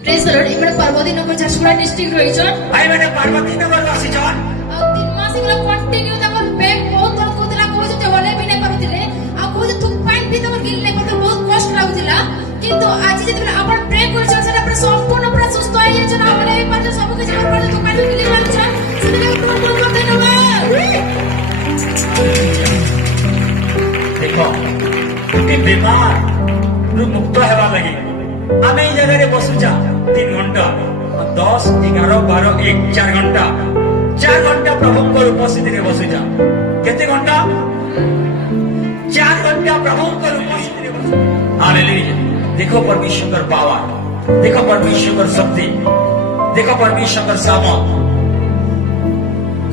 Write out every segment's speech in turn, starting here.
Praise the lord इमरे Parvati Nagar Jharsuguda district रहिछन आई मैंने पार्वती नगर वासी जन 3 मास इगला कंटिन्यू तकर बैग बहुत दर्द कोतला को जे हले भी नै पारुतिले आ को जे थुक पाइन भी तकर गिलने को बहुत कष्ट लागुतिला किंतु आज जे आपण प्रे करछन सेटा पर संपूर्ण पर सुस्त होई जेछन हमने भी पाछ सब के जीवन पर थुक पाइन गिली मारछन सेटा बहुत धन्यवाद। देखो ये बीमार रु मुक्त हेवा लगी आमे ई जगह रे बसुचा 3 घंटा 10 11 12 1 4 घंटा 4 घंटा प्रभु को उपस्थिति रे बसुचा केते घंटा 4 घंटा प्रभु को उपस्थिति रे बसुचा। हालेलुया। देखो परमेश्वर का पावर, देखो परमेश्वर का शक्ति, देखो परमेश्वर का सामर्थ।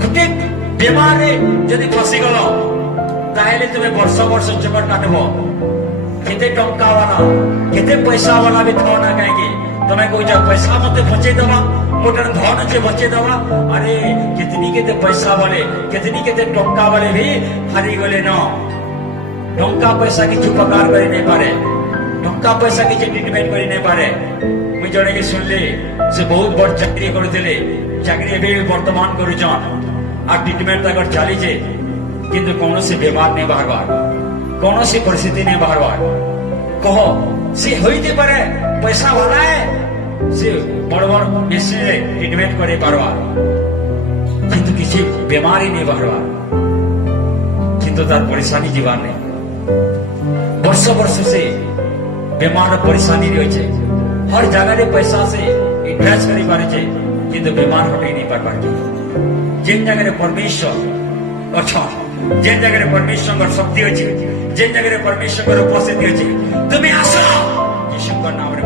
गोटे बीमार रे जदि फसी गलो ताहेले तुमे वर्ष वर्ष चक्कर काटबो केते टंका वाला केते पैसा वाला भी थो ना कहीं तुम्हें कोई जब पैसा मत बचे दवा मोटर धन से बचे दवा अरे कितनी केते पैसा वाले कितनी केते टंका वाले भी हारी गले न टंका पैसा की उपकार करी नहीं पारे टंका पैसा की ट्रीटमेंट करी नहीं पारे मुझे जड़े के सुनले से बहुत बड़ चाकरी करथिले चाकरी भी वर्तमान करूछन आ ट्रीटमेंट तक चली जे किंतु कौन से बीमार नहीं बाहरबार कौन सी परिस्थिति नहीं बाहरबार कहो से होइते पारे पैसा वाला है से बड़ बड़ मेसिन रे ट्रीटमेंट करे पारवा किंतु किसी बीमारी नहीं बाहरबार किंतु तार परेशानी जीवन नहीं वर्ष वर्ष से बीमार परेशानी रही है हर जगह रे पैसा से इन्वेस्ट करी पारे छे किंतु बीमार हटे नहीं पार पार जिन जगह रे परमेश्वर अच्छा जेन जगह रे परमेश्वर का शक्ति अछि जेन जगह रे परमेश्वर का उपस्थिति अछि तुम्हें आसो यीशु का नाम रे